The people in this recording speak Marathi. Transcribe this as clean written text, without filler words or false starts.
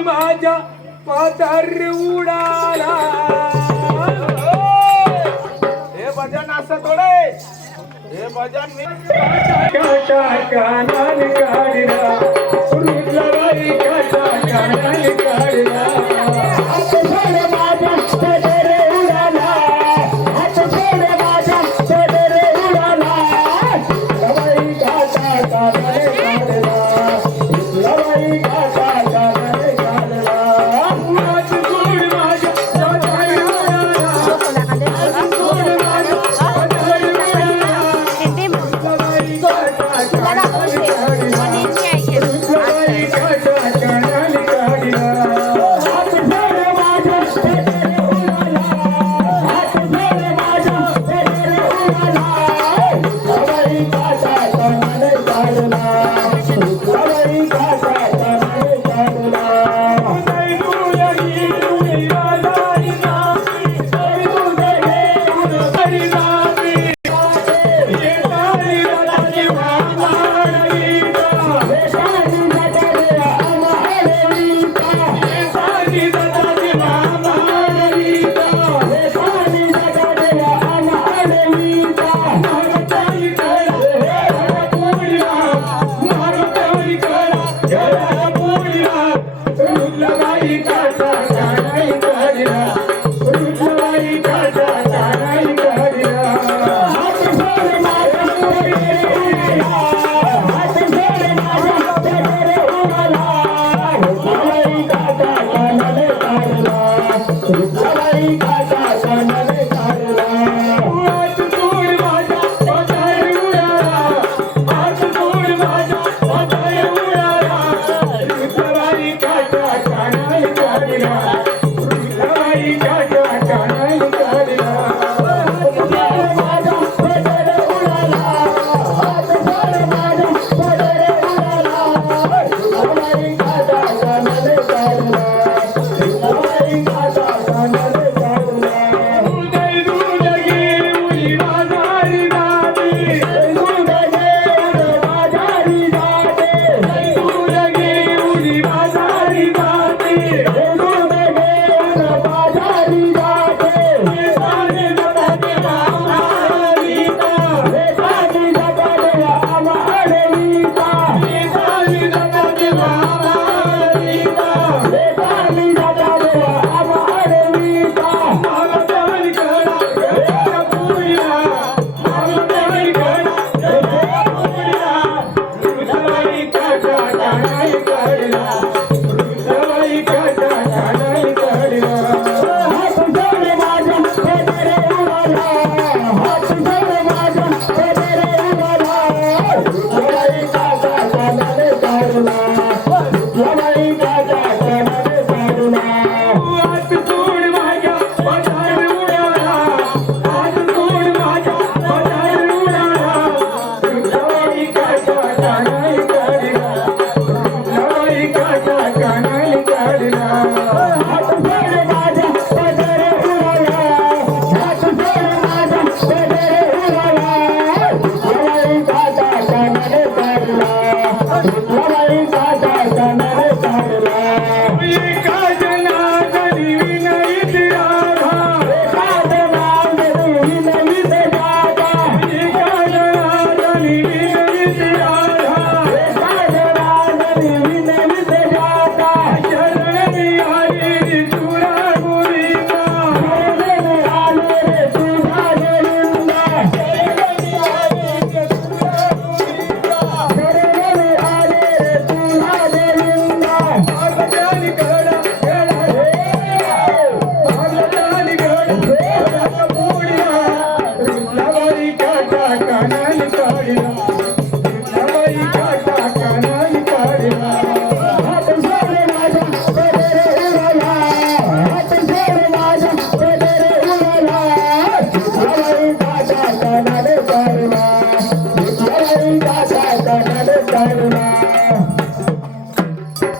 माझ्या पातार उडाला हे भजन असं थोडे हे भजन मी काटा कानाल काढला रुजला बाई काटा कानाल काढला हात सोड माझा पदर उडाला हात सोड माझा पदर उडाला लवाई काटा कानाल काढला लवाई काटा कानाल काढला हात सोड माझ्या पातार उडाला हात सोड माझ्या पातार उडाला बाई काटा कानाल काढला बाई काटा कानाल काढला हात सोड माझा पदर उडाला हात सोड माझा पदर उडाला लवाई काटा कानाल काढला लवाई काटा कानाल काढला काढला